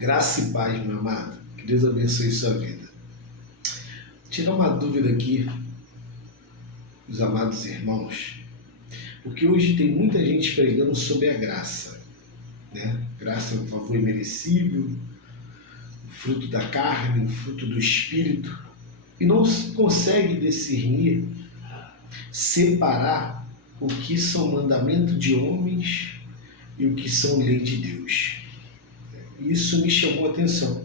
Graça e paz, meu amado. Que Deus abençoe sua vida. Vou tirar uma dúvida aqui dos amados irmãos, porque hoje tem muita gente pregando sobre a graça, né? Graça é um favor imerecível, o fruto da carne, o fruto do Espírito, e não consegue discernir, separar o que são mandamento de homens e o que são lei de Deus. Isso me chamou a atenção,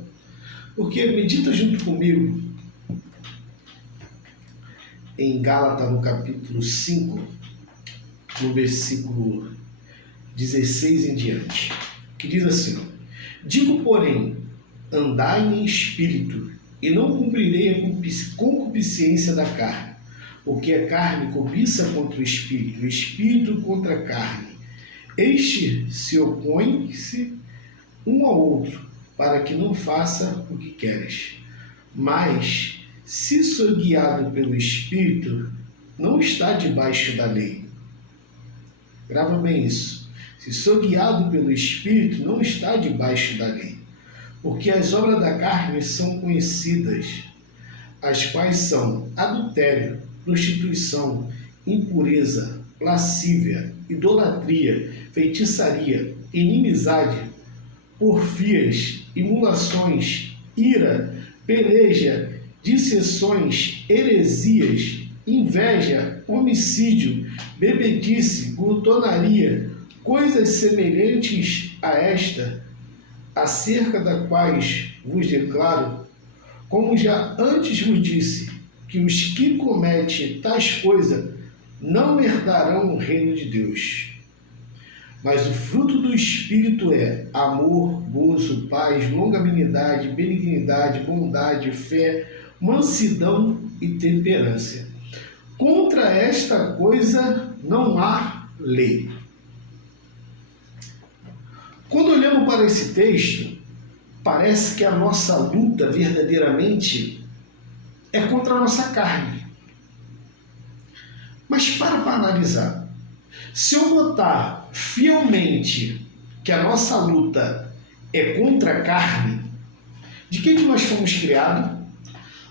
porque medita junto comigo em Gálatas, no capítulo 5, no versículo 16 em diante, que diz assim: digo, porém, andai em espírito, e não cumprirei a concupiscência da carne, porque a carne cobiça contra o espírito contra a carne. Este se opõe-se um ao outro, para que não faça o que queres. Mas, se sou guiado pelo Espírito, não está debaixo da lei. Grava bem isso. Se sou guiado pelo Espírito, não está debaixo da lei. Porque as obras da carne são conhecidas, as quais são adultério, prostituição, impureza, lascívia, idolatria, feitiçaria, inimizade, porfias, emulações, ira, peleja, dissensões, heresias, inveja, homicídio, bebedice, glutonaria, coisas semelhantes a esta, acerca das quais vos declaro, como já antes vos disse, que os que cometem tais coisas não herdarão o reino de Deus. Mas o fruto do Espírito é amor, gozo, paz, longanimidade, benignidade, bondade, fé, mansidão e temperança. Contra esta coisa não há lei. Quando olhamos para esse texto, parece que a nossa luta verdadeiramente é contra a nossa carne. Mas para analisar. Se eu botar fielmente que a nossa luta é contra a carne, de que nós fomos criados?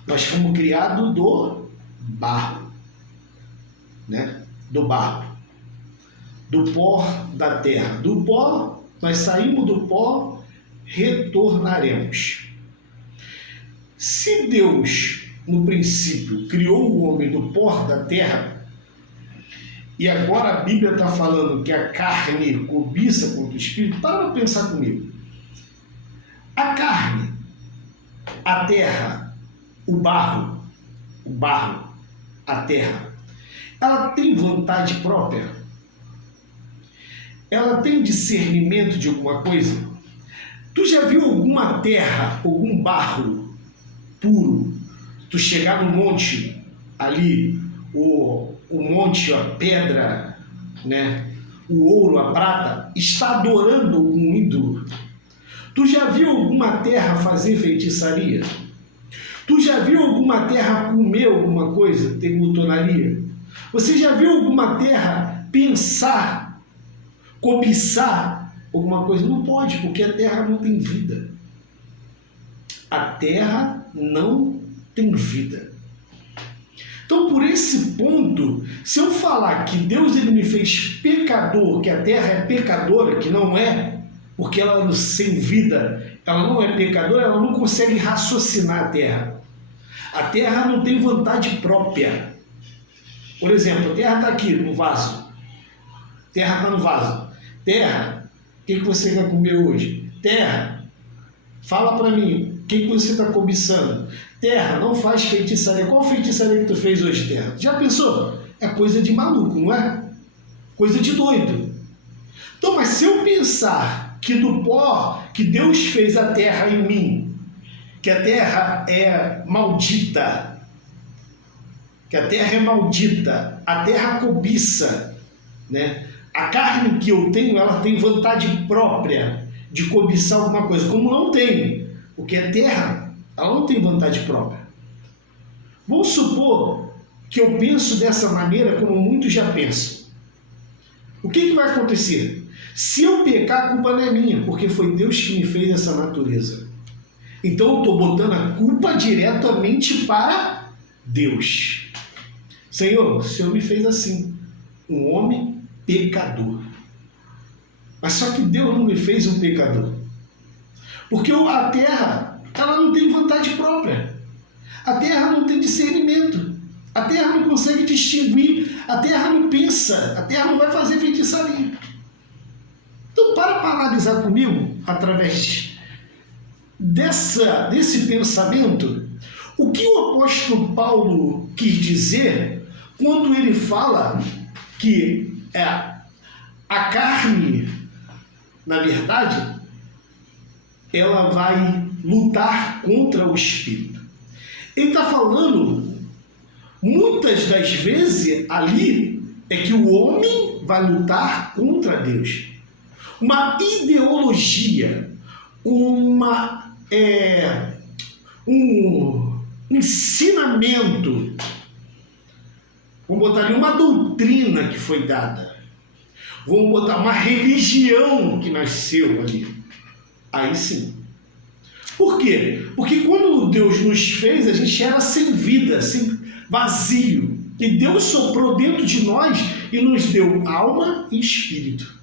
Nós fomos criados do barro, né? Do barro, do pó da terra. Do pó, nós saímos do pó, retornaremos. Se Deus, no princípio, criou o homem do pó da terra, e agora a Bíblia está falando que a carne cobiça contra o espírito, para pensar comigo. A carne, a terra, o barro, a terra, ela tem vontade própria? Ela tem discernimento de alguma coisa? Tu já viu alguma terra, algum barro puro? Tu chegar no monte ali, o monte, a pedra, né? O ouro, a prata, está adorando um ídolo. Tu já viu alguma terra fazer feitiçaria? Tu já viu alguma terra comer alguma coisa, ter glutonaria? Você já viu alguma terra pensar, cobiçar alguma coisa? Não pode, porque a terra não tem vida. A terra não tem vida. Então, por esse ponto, se eu falar que Deus ele me fez pecador, que a terra é pecadora, que não é, porque ela sem vida, ela não é pecadora, ela não consegue raciocinar a terra. A terra não tem vontade própria. Por exemplo, a terra está aqui no vaso. Terra está no vaso. Terra, o que você quer comer hoje? Terra, fala para mim, o que você está cobiçando? Terra, não faz feitiçaria. Qual feitiçaria que tu fez hoje, Terra? Já pensou? É coisa de maluco, não é? Coisa de doido. Então, mas se eu pensar que do pó que Deus fez a terra em mim, que a terra é maldita, a terra cobiça, né? A carne que eu tenho, ela tem vontade própria de cobiçar alguma coisa, como não tem, porque a terra, ela não tem vontade própria. Vamos supor que eu penso dessa maneira como muitos já pensam. O que vai acontecer? Se eu pecar, a culpa não é minha, porque foi Deus que me fez essa natureza. Então eu estou botando a culpa diretamente para Deus. Senhor, o Senhor me fez assim, um homem pecador. Mas só que Deus não me fez um pecador. Porque a terra, ela não tem vontade própria. A terra não tem discernimento. A terra não consegue distinguir. A terra não pensa. A terra não vai fazer feitiçaria. Então, para analisar comigo, através desse pensamento, o que o apóstolo Paulo quis dizer quando ele fala que a carne, na verdade, ela vai lutar contra o espírito. Ele está falando, muitas das vezes ali, é que o homem vai lutar contra Deus. Uma ideologia, um ensinamento, vamos botar ali uma doutrina que foi dada, vamos botar uma religião que nasceu ali. Aí sim. Por quê? Porque quando Deus nos fez, a gente era sem vida, sem vazio. E Deus soprou dentro de nós e nos deu alma e espírito.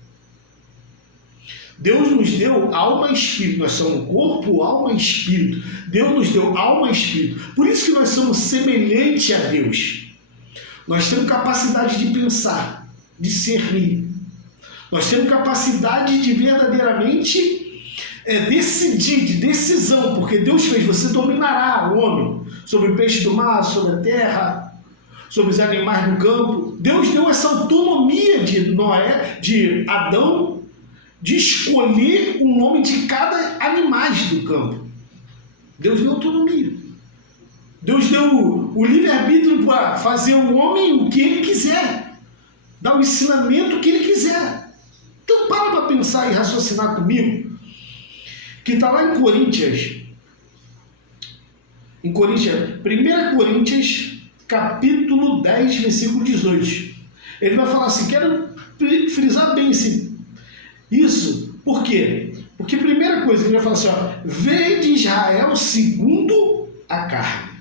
Deus nos deu alma e espírito. Nós somos corpo, alma e espírito. Deus nos deu alma e espírito. Por isso que nós somos semelhantes a Deus. Nós temos capacidade de pensar, de discernir. Nós temos capacidade de verdadeiramente decidir, de decisão, porque Deus fez, você dominará o homem sobre o peixe do mar, sobre a terra, sobre os animais do campo. Deus deu essa autonomia de Adão, de escolher o nome de cada animal do campo. Deus deu autonomia. Deus deu o livre-arbítrio para fazer o homem o que ele quiser, dar o ensinamento que ele quiser. Então para pensar e raciocinar comigo, que está lá em Coríntios, 1 Coríntios, capítulo 10, versículo 18. Ele vai falar assim, quero frisar bem isso, por quê? Porque a primeira coisa que ele vai falar assim, vede Israel segundo a carne.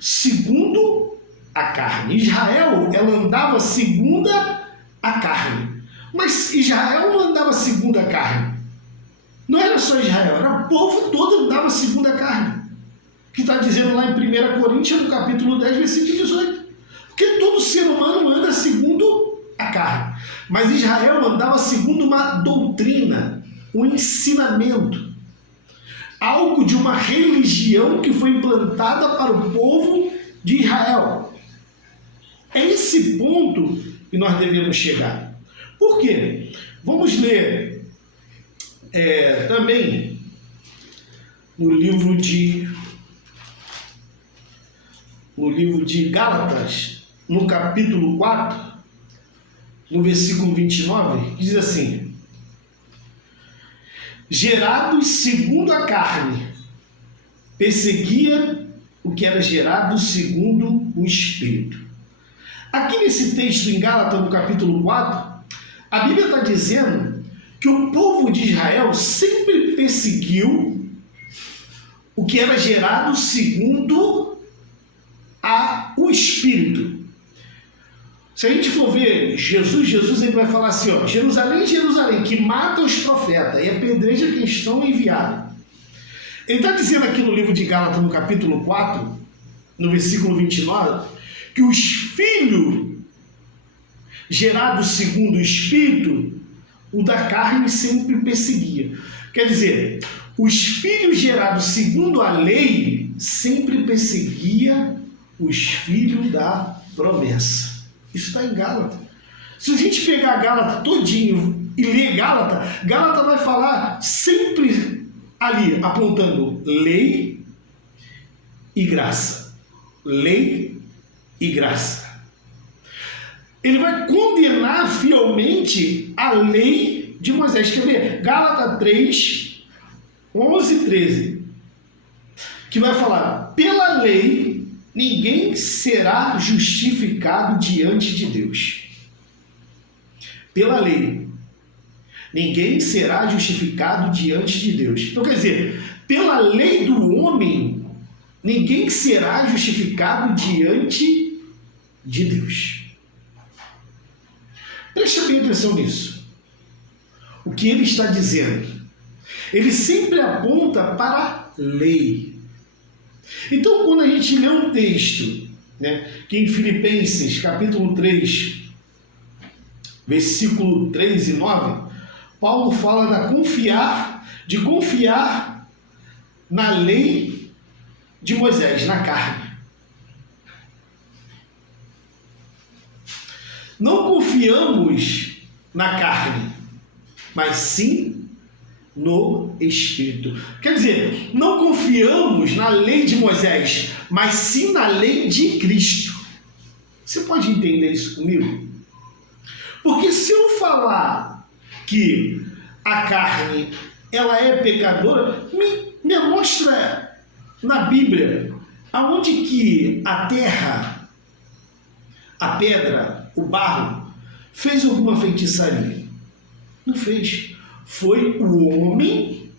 Segundo a carne. Israel, ela andava segundo a carne. Mas Israel não andava segundo a carne. Não era só Israel, era o povo todo andava segundo a carne. Que está dizendo lá em 1 Coríntios, no capítulo 10, versículo 18. Porque todo ser humano anda segundo a carne. Mas Israel andava segundo uma doutrina, um ensinamento. Algo de uma religião que foi implantada para o povo de Israel. É esse ponto que nós devemos chegar. Por quê? Vamos ler também no livro de Gálatas, no capítulo 4, no versículo 29, que diz assim: gerados segundo a carne, perseguia o que era gerado segundo o Espírito. Aqui nesse texto em Gálatas, no capítulo 4, a Bíblia está dizendo que o povo de Israel sempre perseguiu o que era gerado segundo o Espírito. Se a gente for ver Jesus ele vai falar assim, Jerusalém, Jerusalém, que mata os profetas e apedreja quem estão enviados. Ele está dizendo aqui no livro de Gálatas, no capítulo 4, no versículo 29, que os filhos gerados segundo o Espírito, o da carne sempre perseguia. Quer dizer, os filhos gerados segundo a lei sempre perseguia os filhos da promessa. Isso está em Gálatas. Se a gente pegar Gálatas todinho e ler Gálatas, Gálatas vai falar sempre ali, apontando lei e graça. Lei e graça. Ele vai condenar fielmente a lei de Moisés. Quer ver? Gálatas 3, 11 e 13. Que vai falar, pela lei ninguém será justificado diante de Deus. Pela lei. ninguém será justificado diante de Deus. Então, quer dizer, pela lei do homem, ninguém será justificado diante de Deus. Preste bem atenção nisso. O que ele está dizendo? Ele sempre aponta para a lei. Então, quando a gente lê um texto, que em Filipenses, capítulo 3, versículo 3 e 9, Paulo fala de confiar na lei de Moisés, na carne. Não confiamos na carne, mas sim no Espírito. Quer dizer, não confiamos na lei de Moisés, mas sim na lei de Cristo. Você pode entender isso comigo? Porque se eu falar que a carne ela é pecadora, me mostra na Bíblia aonde que a terra, a pedra, o barro, fez alguma feitiçaria. Não fez. Foi o homem,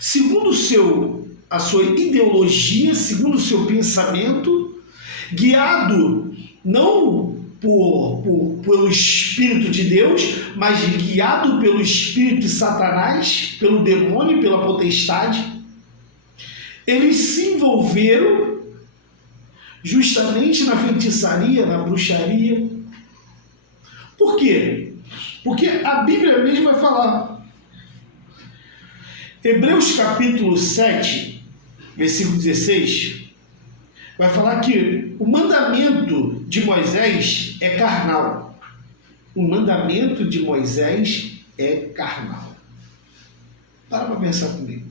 segundo a sua ideologia, segundo o seu pensamento, guiado não pelo Espírito de Deus, mas guiado pelo Espírito de Satanás, pelo demônio, pela potestade. Eles se envolveram justamente na feitiçaria, na bruxaria. Por quê? Porque a Bíblia mesmo vai falar. Hebreus capítulo 7, versículo 16, vai falar que o mandamento de Moisés é carnal. O mandamento de Moisés é carnal. Para pensar comigo.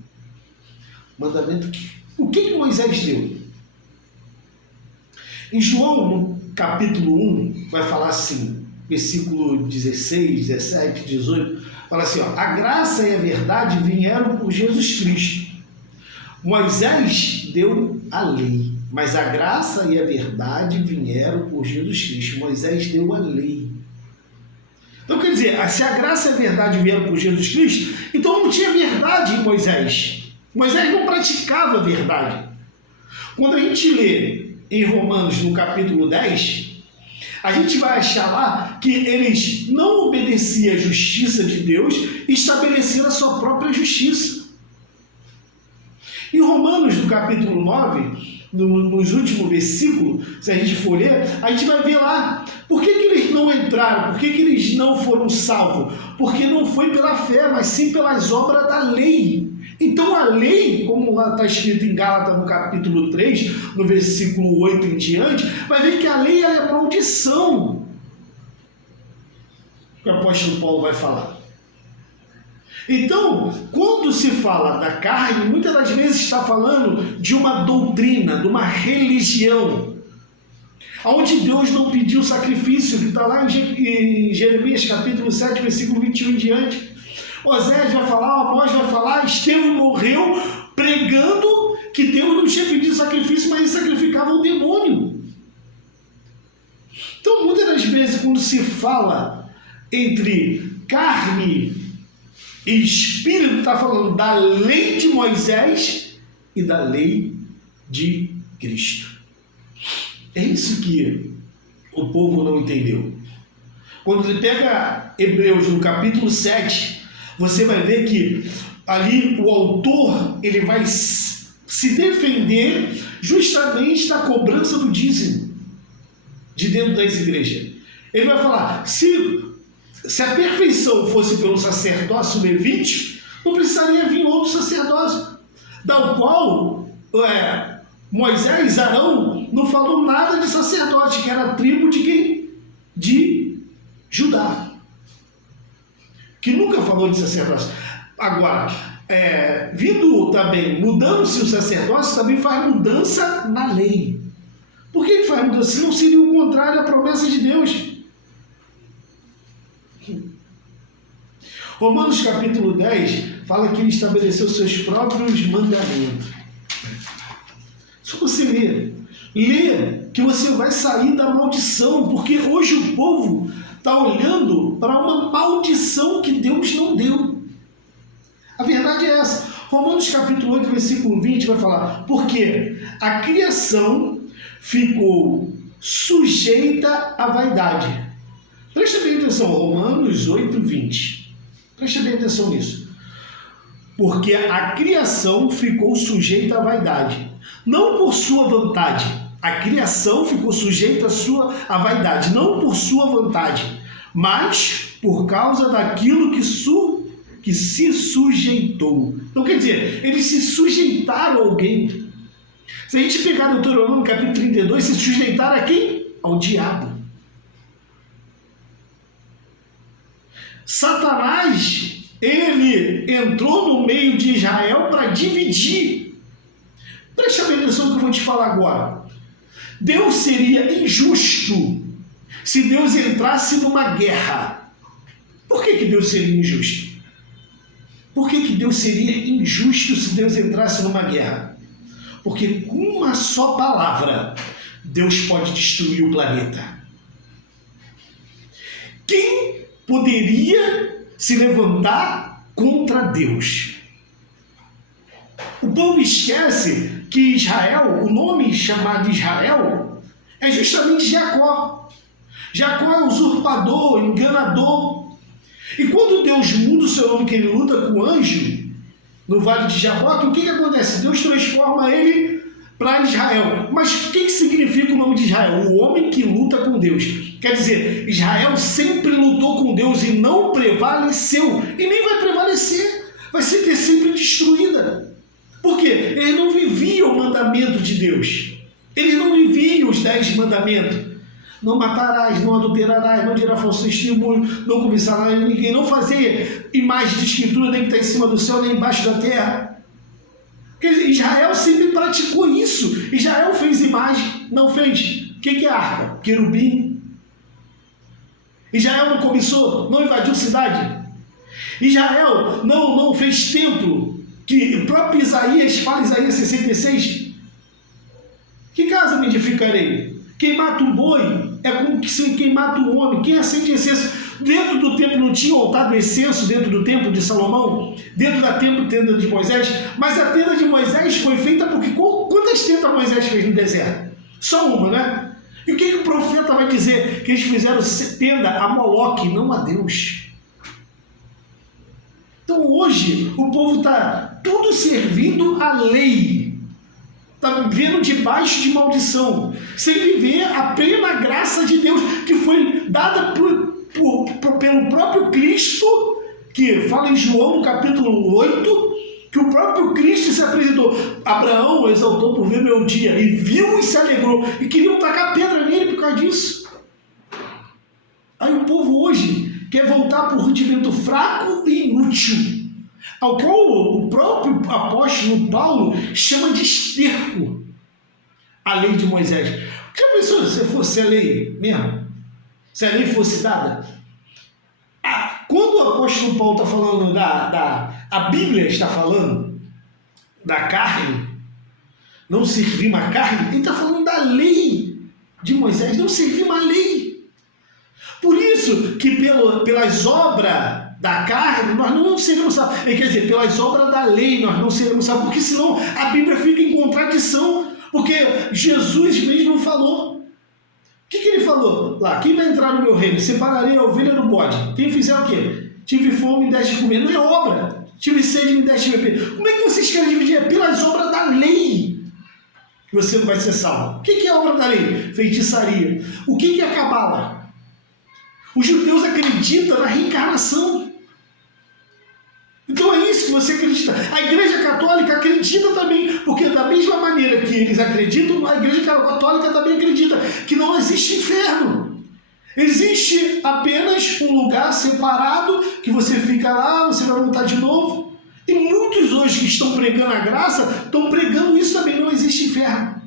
Mandamento o que Moisés deu? Em João, no capítulo 1, vai falar assim, versículo 16, 17, 18, fala assim, a graça e a verdade vieram por Jesus Cristo. Moisés deu a lei, mas a graça e a verdade vieram por Jesus Cristo. Moisés deu a lei. Então, quer dizer, se a graça e a verdade vieram por Jesus Cristo, então não tinha verdade em Moisés. Moisés não praticava a verdade. Quando a gente lê em Romanos, no capítulo 10, a gente vai achar lá que eles não obedeciam à justiça de Deus e estabeleceram a sua própria justiça. Em Romanos, no capítulo 9, nos últimos versículos, se a gente for ler, a gente vai ver lá por que eles não entraram, por que eles não foram salvos. Porque não foi pela fé, mas sim pelas obras da lei. Então a lei, como lá está escrito em Gálatas no capítulo 3, no versículo 8 em diante, vai ver que a lei ela é maldição. Que o apóstolo Paulo vai falar. Então, quando se fala da carne, muitas das vezes está falando de uma doutrina, de uma religião, onde Deus não pediu sacrifício, que está lá em Jeremias capítulo 7, versículo 21 em diante. Osés vai falar, Amós vai falar, Estevão morreu pregando que Deus não tinha pedido sacrifício, mas ele sacrificava o demônio. Então, muitas das vezes, quando se fala entre carne e espírito, está falando da lei de Moisés e da lei de Cristo. É isso que o povo não entendeu. Quando ele pega Hebreus no capítulo 7, você vai ver que ali o autor ele vai se defender justamente da cobrança do dízimo de dentro das igrejas. Ele vai falar, se a perfeição fosse pelo sacerdócio levítico, não precisaria vir outro sacerdócio, da qual Moisés, Arão, não falou nada de sacerdote, que era a tribo de quem? De Judá. Que nunca falou de sacerdócio. Agora, vindo também, mudando-se o sacerdócio, também faz mudança na lei. Por que faz mudança? Se não seria o contrário à promessa de Deus. Romanos capítulo 10 fala que ele estabeleceu seus próprios mandamentos. Só você ler que você vai sair da maldição, porque hoje o povo está olhando para uma maldição que Deus não deu. A verdade é essa. Romanos capítulo 8, versículo 20 vai falar: porque a criação ficou sujeita à vaidade. Presta bem atenção, Romanos 8, 20. Presta bem atenção nisso. Porque a criação ficou sujeita à vaidade, não por sua vontade. A criação ficou sujeita à vaidade, não por sua vontade, mas por causa daquilo que se sujeitou. Então quer dizer, eles se sujeitaram a alguém. Se a gente pegar no Deuteronômio capítulo 32, se sujeitaram a quem? Ao diabo. Satanás, ele entrou no meio de Israel para dividir. Presta bem atenção no que eu vou te falar agora. Deus seria injusto se Deus entrasse numa guerra. Por que Deus seria injusto? Por que Deus seria injusto se Deus entrasse numa guerra? Porque com uma só palavra, Deus pode destruir o planeta. Quem poderia se levantar contra Deus? O povo esquece que Israel, o nome chamado Israel, é justamente Jacó. Jacó é usurpador, enganador. E quando Deus muda o seu nome, que ele luta com o anjo, no vale de Jaboque, o que acontece? Deus transforma ele para Israel. Mas o que significa o nome de Israel? O homem que luta com Deus. Quer dizer, Israel sempre lutou com Deus e não prevaleceu. E nem vai prevalecer. Vai ser sempre destruída. Por quê? Eles não viviam o mandamento de Deus. Eles não viviam os 10 mandamentos. Não matarás, não adulterarás, não dirás falso testemunho, não cobiçarás ninguém, não fazer imagem de escritura nem que está em cima do céu, nem embaixo da terra. Quer dizer, Israel sempre praticou isso. Israel fez imagem, não fez. O que é a arca? Querubim. Israel não cobiçou, não invadiu cidade. Israel não fez templo, que o próprio Isaías fala, Isaías 66. Que casa me edificarei? Quem mata um boi é como quem mata um homem. Quem acende incenso? Dentro do templo não tinha altar do incenso, dentro do templo de Salomão, dentro da tenda de Moisés. Mas a tenda de Moisés foi feita porque quantas tendas Moisés fez no deserto? Só uma, né? E o que o profeta vai dizer? Que eles fizeram tenda a Moloque, não a Deus. Então hoje o povo está tudo servindo a lei. Está vivendo debaixo de maldição, sem viver a plena graça de Deus, que foi dada pelo próprio Cristo, que fala em João, no capítulo 8, que o próprio Cristo se apresentou. Abraão exaltou por ver meu dia, e viu e se alegrou, e queriam tacar pedra nele por causa disso. Aí o povo hoje quer voltar para o rudimento fraco e inútil, ao qual o próprio apóstolo Paulo chama de esterco a lei de Moisés. Já pensou se fosse a lei mesmo? Se a lei fosse dada? Quando o apóstolo Paulo está falando a Bíblia está falando da carne, não servir uma carne, ele está falando da lei de Moisés, não servir uma lei. Por isso que pelas obras da carne, nós não seremos salvos. Quer dizer, pelas obras da lei, nós não seremos salvos, porque senão a Bíblia fica em contradição, porque Jesus mesmo falou. O que ele falou lá? Quem vai entrar no meu reino? Separarei a ovelha do bode. Quem fizer o quê? Tive fome, me deste de comer. Não é obra. Tive sede, me deste de beber. Como é que vocês querem dividir? É pelas obras da lei que você não vai ser salvo. O que é a obra da lei? Feitiçaria. O que é a cabala? Os judeus acreditam na reencarnação. Então é isso que você acredita. A Igreja Católica acredita também, porque da mesma maneira que eles acreditam, a Igreja Católica também acredita que não existe inferno. Existe apenas um lugar separado, que você fica lá, você vai voltar de novo. E muitos hoje que estão pregando a graça, estão pregando isso também, não existe inferno.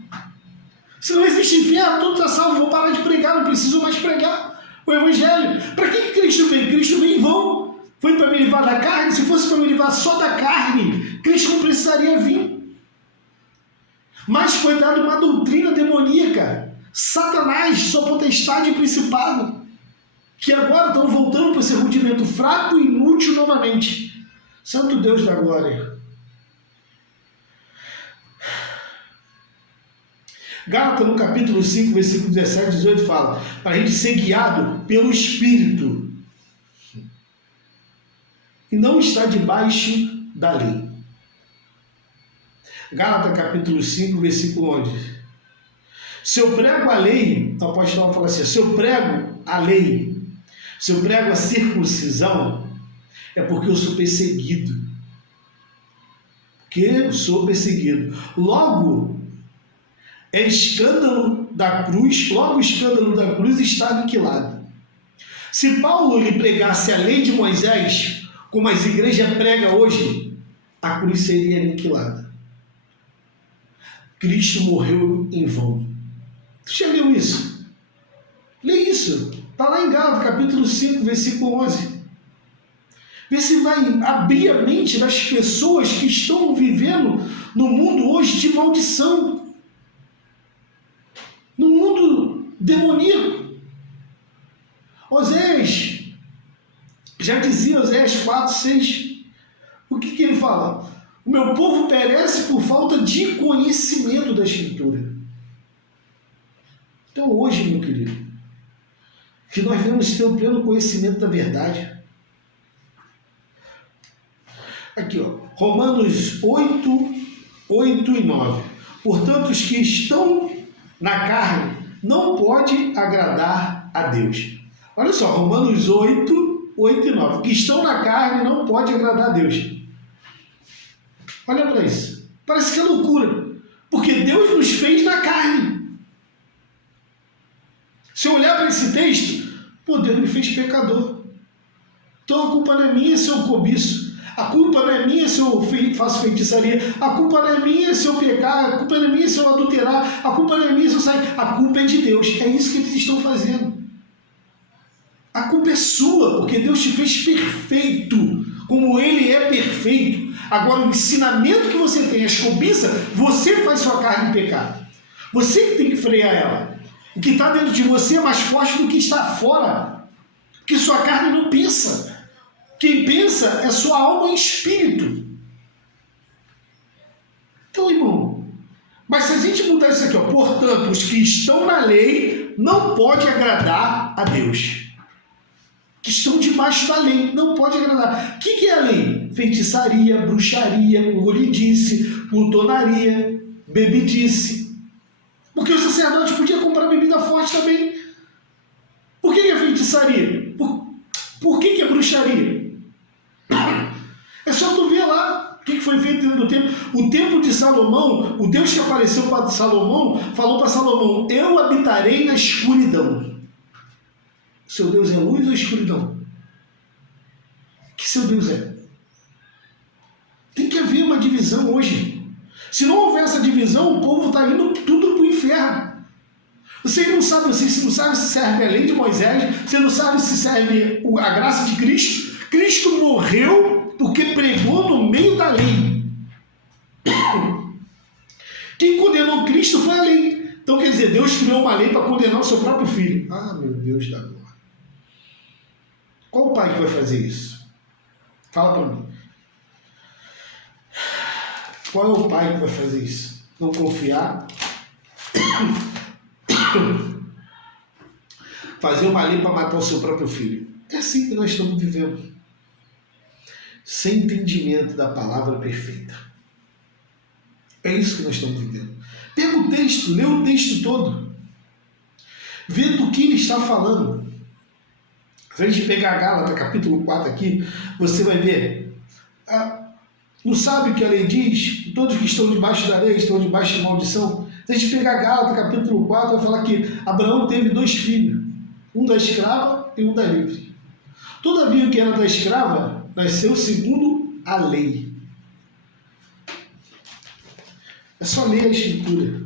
Se não existe inferno, todo está salvo, vou parar de pregar, não preciso mais pregar o Evangelho. Para que Cristo veio? Cristo veio em vão. Foi para me livrar da carne? Se fosse para me livrar só da carne, Cristo não precisaria vir. Mas foi dada uma doutrina demoníaca. Satanás, sua potestade e principado. que agora estão voltando para esse rudimento fraco e inútil novamente. Santo Deus da glória. Gálatas, no capítulo 5, versículo 17 e 18, fala para a gente ser guiado pelo Espírito e não estar debaixo da lei. Gálatas, capítulo 5, versículo 11. Se eu prego a lei, o apóstolo Paulo fala assim, se eu prego a lei, se eu prego a circuncisão, é porque eu sou perseguido. Porque eu sou perseguido. Logo, é escândalo da cruz, logo o escândalo da cruz está aniquilado. Se Paulo lhe pregasse a lei de Moisés, como as igrejas pregam hoje, a cruz seria aniquilada. Cristo morreu em vão. Tu já leu isso? Lê isso. Está lá em Gálatas, capítulo 5, versículo 11. Vê se vai abrir a mente das pessoas que estão vivendo no mundo hoje de maldição. No mundo demoníaco. Oséias, já dizia Oséias 4, 6, o que ele fala? O meu povo perece por falta de conhecimento da Escritura. Então hoje, meu querido, que nós devemos ter o pleno conhecimento da verdade. Aqui, ó, Romanos 8, 8 e 9. Portanto, os que estão na carne não pode agradar a Deus. Olha só, Romanos 8, 8 e 9. Que estão na carne não pode agradar a Deus. Olha para isso. Parece que é loucura. Porque Deus nos fez na carne. Se eu olhar para esse texto, pô, Deus me fez pecador. Então a culpa não é minha se eu cobiço. A culpa não é minha se eu faço feitiçaria. A culpa não é minha se eu pecar. A culpa não é minha se eu adulterar. A culpa não é minha se eu sair. A culpa é de Deus. É isso que eles estão fazendo. A culpa é sua, porque Deus te fez perfeito, como Ele é perfeito. Agora, o ensinamento que você tem, as cobiças, você faz sua carne pecar. Você que tem que frear ela. O que está dentro de você é mais forte do que está fora. Porque sua carne não pensa. Quem pensa é sua alma e espírito. Então, irmão, mas se a gente mudar isso aqui, ó, portanto, os que estão na lei não podem agradar a Deus. Que estão debaixo da lei, não pode agradar. O que é a lei? Feitiçaria, bruxaria, golidice, glutonaria, bebidice. Porque o sacerdote podia comprar bebida forte também. Por que é feitiçaria? Por que é bruxaria? É só tu ver lá o que foi feito dentro do templo. O templo de Salomão, o Deus que apareceu para Salomão, falou para Salomão, eu habitarei na escuridão. Seu Deus é luz ou escuridão? Que seu Deus é? Tem que haver uma divisão hoje. Se não houver essa divisão, o povo está indo tudo para o inferno. Você não sabe se serve a lei de Moisés, você não sabe se serve a graça de Cristo. Cristo morreu porque pregou no meio da lei. Quem condenou Cristo foi a lei. Então quer dizer, Deus criou uma lei para condenar o seu próprio filho. Ah, meu Deus da glória. Qual o pai que vai fazer isso? Fala para mim. Qual é o pai que vai fazer isso? Não confiar? Fazer uma lei para matar o seu próprio filho. É assim que nós estamos vivendo. Sem entendimento da palavra perfeita. É isso que nós estamos vivendo. Pega o texto, lê o texto todo. Vê do que ele está falando. Se a gente pegar Gálatas, capítulo 4 aqui, você vai ver. Não sabe o que a lei diz? Todos que estão debaixo da lei estão debaixo de maldição. Se a gente pegar Gálatas, capítulo 4, vai falar que Abraão teve 2 filhos. Um da escrava e um da livre. Todavia, o que era da escrava nasceu segundo a lei. É só ler a Escritura.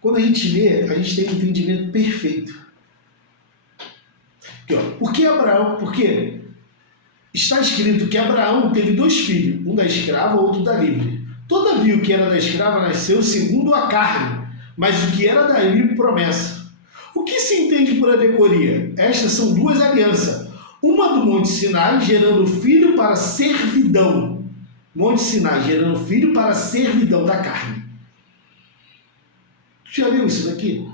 Quando a gente lê, a gente tem um entendimento perfeito. Aqui, ó, por que Abraão? Porque está escrito que Abraão teve 2 filhos, um da escrava, outro da livre. Todavia, o que era da escrava nasceu segundo a carne, mas o que era da livre, promessa. O que se entende por alegoria? Estas são duas alianças. Uma do Monte Sinai, gerando filho para servidão. Monte Sinai, gerando filho para servidão da carne. Já viu isso daqui?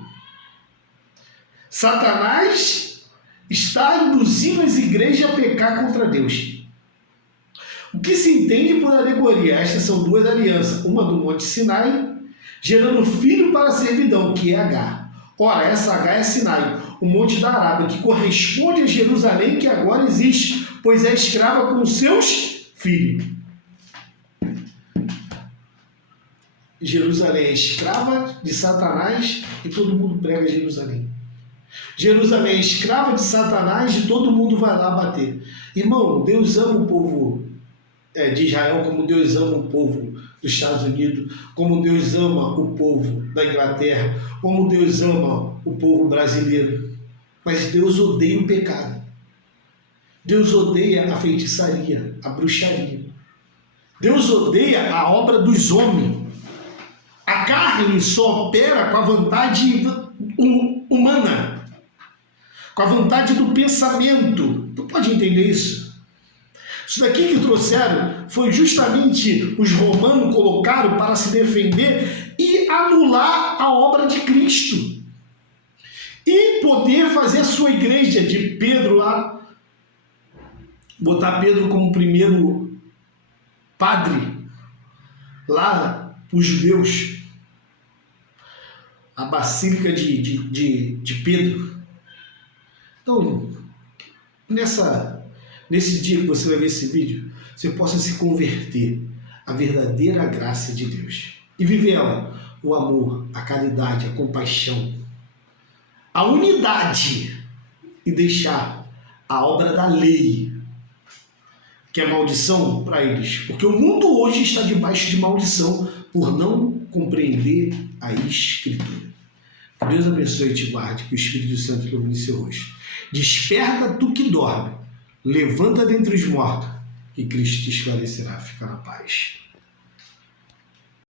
Satanás está induzindo as igrejas a pecar contra Deus. O que se entende por alegoria? Estas são duas alianças. Uma do Monte Sinai, gerando filho para servidão, que é Agar. Ora, essa Agar é Sinai, o monte da Arábia, que corresponde a Jerusalém, que agora existe, pois é escrava com seus filhos. Jerusalém é escrava de Satanás e todo mundo prega Jerusalém. Jerusalém é escrava de Satanás e todo mundo vai lá bater. Irmão, Deus ama o povo de Israel como Deus ama o povo dos Estados Unidos, como Deus ama o povo da Inglaterra, como Deus ama o povo brasileiro. Mas Deus odeia o pecado. Deus odeia a feitiçaria, a bruxaria. Deus odeia a obra dos homens. A carne só opera com a vontade humana, com a vontade do pensamento. Tu pode entender isso? Isso daqui que trouxeram foi justamente os romanos colocaram para se defender e anular a obra de Cristo. E poder fazer a sua igreja de Pedro lá, botar Pedro como primeiro padre lá, os judeus, a Basílica de Pedro. Então, nesse dia que você vai ver esse vídeo, você possa se converter à verdadeira graça de Deus e viver ela, o amor, a caridade, a compaixão, a unidade, e deixar a obra da lei, que é maldição para eles, porque o mundo hoje está debaixo de maldição por não compreender a Escritura. Que Deus abençoe e te guarde, que o Espírito Santo ilumine seu rosto. Desperta tu que dorme, levanta dentre os mortos, que Cristo te esclarecerá. Fica na paz.